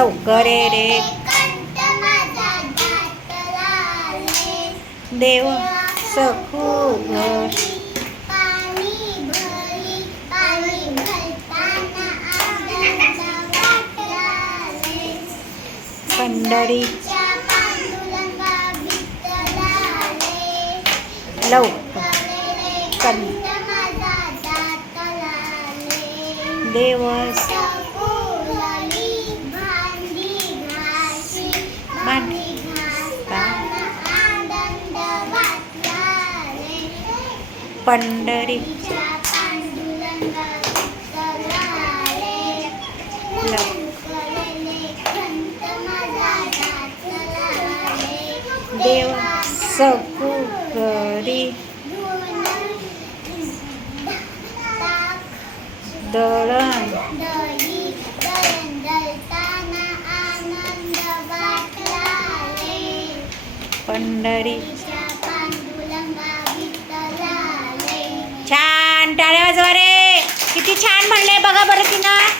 लवकर ये रे देव सखू घर पंढरी लवकर देव पंढरी देव सकू घरी दळण पंढरी छान टाळ्या वाजवा रे किती छान म्हणले बघा बरं तिनं